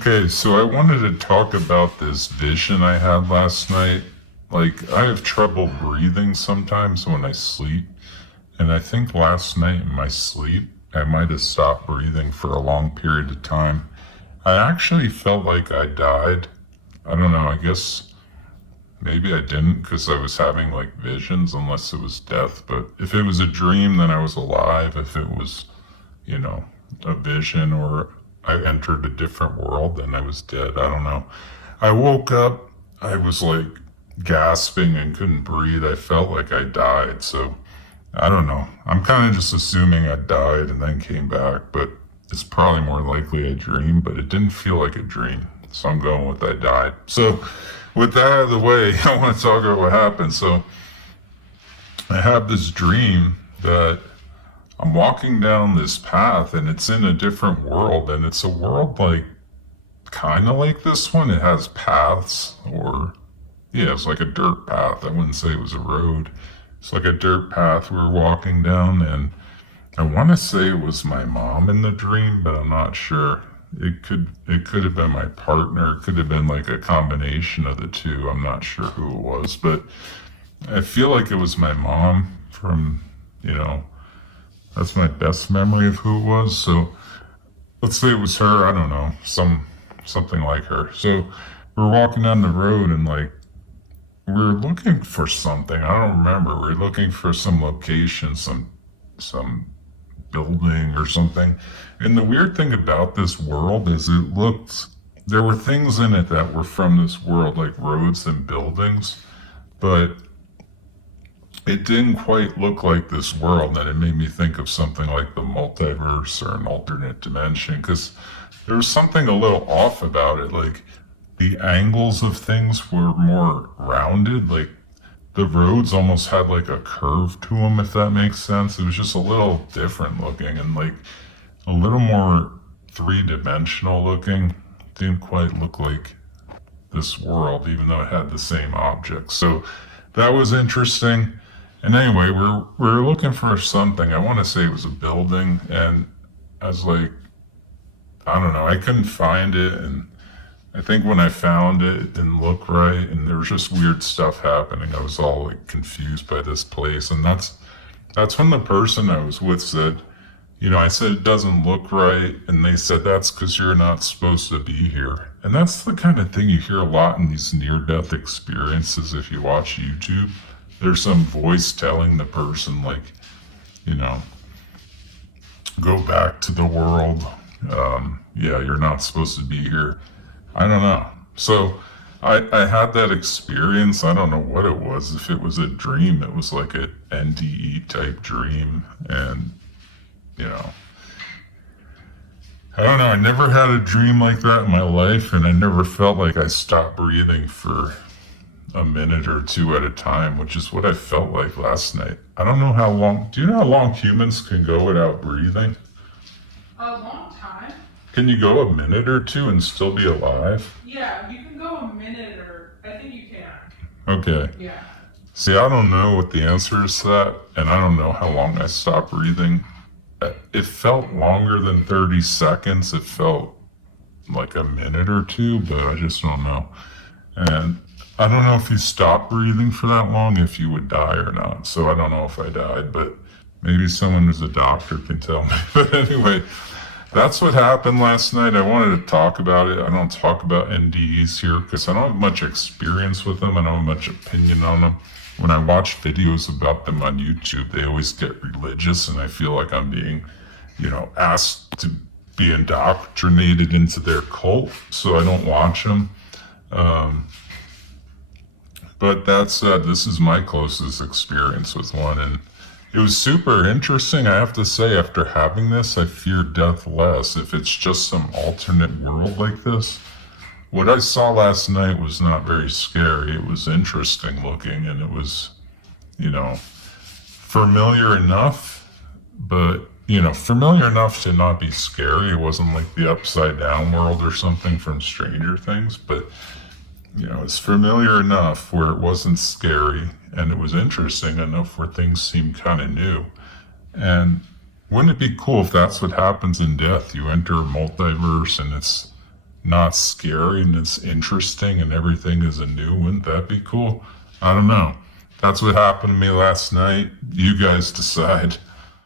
Okay, so I wanted to talk about this vision I had last night. Like, I have trouble breathing sometimes when I sleep, and I think last night in my sleep, I might have stopped breathing for a long period of time. I actually felt like I died. I don't know, I guess maybe I didn't because I was having like visions, unless it was death. But if it was a dream, then I was alive. If it was, you know, a vision or I entered a different world, then I was dead. I don't know. I woke up, I was like gasping and couldn't breathe. I felt like I died. So I don't know. I'm kind of just assuming I died and then came back, but it's probably more likely a dream, but it didn't feel like a dream. So I'm going with I died. So with that out of the way, I want to talk about what happened. So I have this dream that I'm walking down this path and it's in a different world, and it's a world like kind of like this one. It has paths, or yeah, it's like a dirt path. I wouldn't say it was a road. It's like a dirt path we were walking down, and I want to say it was my mom in the dream, but I'm not sure. It could have been my partner. It could have been like a combination of the two. I'm not sure who it was, but I feel like it was my mom from, you know, that's my best memory of who it was. So let's say it was her. I don't know, something like her. So we're walking down the road and like we're looking for something. I don't remember. We're looking for some location, some building or something. And the weird thing about this world is there were things in it that were from this world, like roads and buildings, but it didn't quite look like this world, and it made me think of something like the multiverse or an alternate dimension, because there was something a little off about it. Like, the angles of things were more rounded. Like, the roads almost had like a curve to them, if that makes sense. It was just a little different looking and like a little more three-dimensional looking. Didn't quite look like this world, even though it had the same objects. So that was interesting. And anyway, we're looking for something. I want to say it was a building, and I was like, I don't know, I couldn't find it, and I think when I found it, it didn't look right, and there was just weird stuff happening. I was all like confused by this place, and that's when the person I was with said, I said it doesn't look right, and they said that's because you're not supposed to be here. And that's the kind of thing you hear a lot in these near-death experiences. If you watch YouTube, there's some voice telling the person like, you know, go back to the world. Yeah, you're not supposed to be here. I don't know. So I had that experience. I don't know what it was. If it was a dream, it was like a NDE type dream. And, I don't know. I never had a dream like that in my life, and I never felt like I stopped breathing for a minute or two at a time, which is what I felt like last night. I don't know how long. Do you know how long humans can go without breathing? A long time. Can you go a minute or two and still be alive? Yeah, you can go a minute, or I think you can. Okay. Yeah. See, I don't know what the answer is to that, and I don't know how long I stopped breathing. It felt longer than 30 seconds. It felt like a minute or two, but I just don't know. And I don't know if you stop breathing for that long, if you would die or not. So I don't know if I died, but maybe someone who's a doctor can tell me. But anyway, that's what happened last night. I wanted to talk about it. I don't talk about NDEs here because I don't have much experience with them. I don't have much opinion on them. When I watch videos about them on YouTube, they always get religious, and I feel like I'm being, asked to be indoctrinated into their cult, so I don't watch them. But that said, this is my closest experience with one, and it was super interesting. I have to say, after having this, I fear death less. If it's just some alternate world like this, what I saw last night was not very scary. It was interesting looking, and it was, familiar enough, but, familiar enough to not be scary. It wasn't like the Upside Down world or something from Stranger Things, but it's familiar enough where it wasn't scary, and it was interesting enough where things seemed kind of new. And wouldn't it be cool if that's what happens in death? You enter a multiverse, and it's not scary and it's interesting and everything is anew. Wouldn't that be cool? I don't know. That's what happened to me last night. You guys decide.